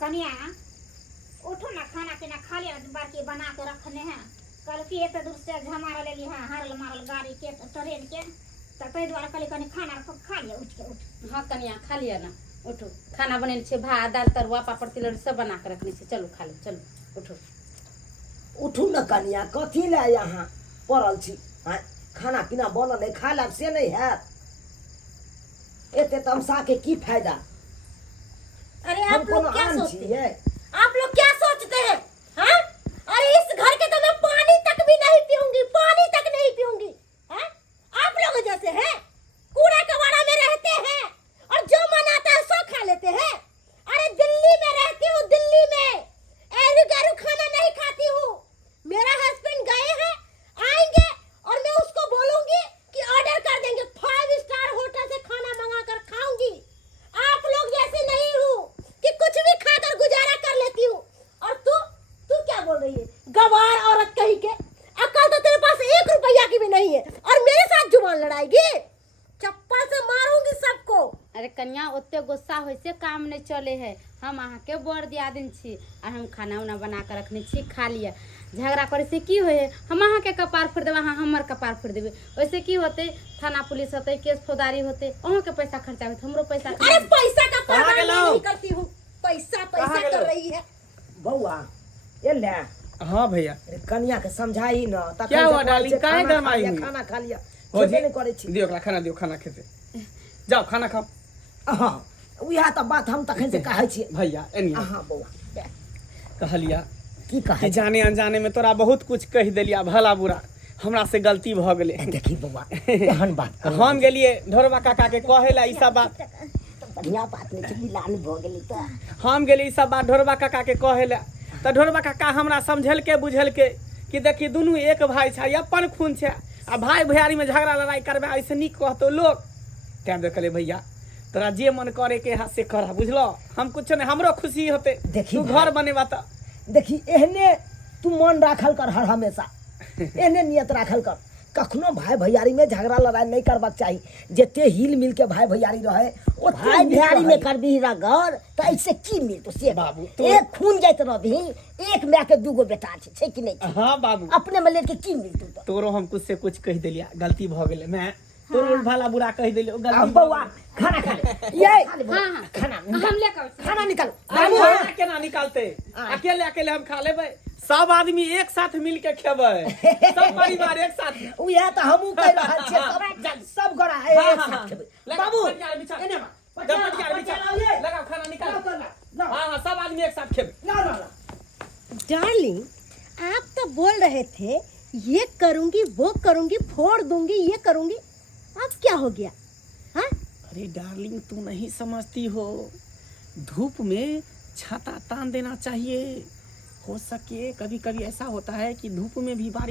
कन्या उठो ना, खाना पीना खा लिया, बार के बना के रखने हैं। कल की एत दूर से झमारा ले ली है, हरल मारल गाड़ी के ट्रेन के, तै द्वारा कल कनी खाना खा लिया। उठ के उठ। हाँ कन्या खा लिया ना, उठो। खाना बने छे, भात दाल तरुआ पापड़ तिलौरी सब बना के रखने छे। चलो खा लो, चलो उठो। उठू न कनिया, कथी ले यहाँ पड़ल छी? खाना पीना बनल है, खा लाब से नहीं है। एते तमसा के की फायदा? अरे हम आप लोग कोनो क्या आम सोचते छियै? हैं? आप लोग क्या सोचते हैं? हाँ? अरे इस घर के तो मैं पानी तक भी नहीं पीऊंगी, पानी तक नहीं पीऊंगी। हाँ? आप लोग जैसे हैं, कूड़ा कबाड़ा में रहते हैं और जो मन आता है सो खा लेते हैं। अरे दिल्ली में रहती हूँ, दिल्ली में ऐरू गैरू खाना नहीं खाती हूँ। मेरा हस्बैंड गए हैं, आएंगे और मैं उसको बोलूंगी कि ऑर्डर कर देंगे, 5 स्टार होटल से खाना मंगा कर खाऊंगी। आप लोग जैसे नहीं हूँ कि कुछ भी खाकर गुजारा कर लेती हूँ। और तू क्या बोल रही है? गवार औरत कहीं के, अकल तो तेरे पास 1 रुपया की भी नहीं है और मेरे साथ जुबान लड़ाएगी? चप्पल से मारूंगी सबको। अरे कन्या ओते गुस्सा होय से काम नहीं चले है। हम अहाँ के बड़ दियादिन छी और हम खाना उना बना के रखने छी, खा लिया। झगड़ा करे से की होय है? हम अहाँ के कपार फोड़ देबे, अहाँ हमर कपार फोड़ देबे। वैसे की होते? थाना पुलिस होते, केस फौजदारी होते, अहाँ के पैसा खर्चा होते, हमरो पैसा अरे पैसा का परवाह गेलो? नहीं करती हूँ। पैसा कर रही है। बउआ ये ले। हाँ भैया। कन्या के समझाई न। क्या हुआ डार्लिंग, काहे गरमाई हुई? खाना खा लिया, हो खेबे जी, नहीं करे छी। दियो ओकरा खाना, दियो खाना खेते। जाओ खाना खाओ। हाँ उहे तो बात हम तखन से कहै छी। भैया एनी हाँ बउआ कहलिया की कि कहै? जाने अनजाने में तोरा बहुत कुछ कह दिलिया, भला बुरा हमरा से गलती भ गेले। देखी बउआ एहन बात कर। हम गेलिए ढोरबा काका के कहेला ई सब बात। बढ़िया बात नहीं छै, मिलान भ गेलै त। हम गेली ई सब बात ढोरबा काका के कहेला, त ढोरबा काका हमरा समझल के बुझल के कि देखी दुनू एक भाई छै, अपन खून छै, आ भाई भैयारी में झगड़ा लड़ाई करबे ऐसे नीक कहतो लोग। टाइम देखले भैया तोरा जे मन करे के हाथ से कर, बुझलो? हम कुछ नहीं, हमरो खुशी होते। देखी तू भाई। घर बनेबा त देखी एहने तू मन राखल कर, हर हमेशा एहने नियत राखल कर। कखनो भाई भैयारी में झगड़ा लड़ाई नहीं करबाक चाही। जेते हिल मिल के भाई भैयारी रहे, ओ भाई भैयारी में करबी घर त ऐसे की मिलतो से बाबू, एक खून जाइत रहबी, एक माय के 2 गो बेटा छै कि नहीं? हाँ बाबू, अपने में लेके की मिलतो त? तोरो हम कुछ से कुछ कह दिलिया, गलती भ गेले। मैं तोरो भला बुरा कह दिलियो, गलती बउआ खाना खा ले। ये हाँ खाना हम लेकर खाना निकाल। बाबू खाना केना निकालते? अकेले अकेले हम खा लेबै? सब आदमी एक साथ मिल के खेबै, सब परिवार एक साथ। उहे त हमहू कह रहल छियै, सब गोरा हाँ, एक हाँ, साथ हाँ। खेबै। लगा, बाबू पटिया बिछा। एने बा, पटिया बिछा। लगाओ खाना निकाल। हाँ हाँ सब आदमी एक साथ खेबै। डार्लिंग, आप तो बोल रहे थे ये करूंगी वो करूंगी, फोड़ दूंगी, ये करूंगी, अब क्या हो गया? हाँ? अरे डार्लिंग तू नहीं समझती हो, धूप में छाता तान देना चाहिए। हो सके कभी कभी ऐसा होता है कि धूप में भी बारिश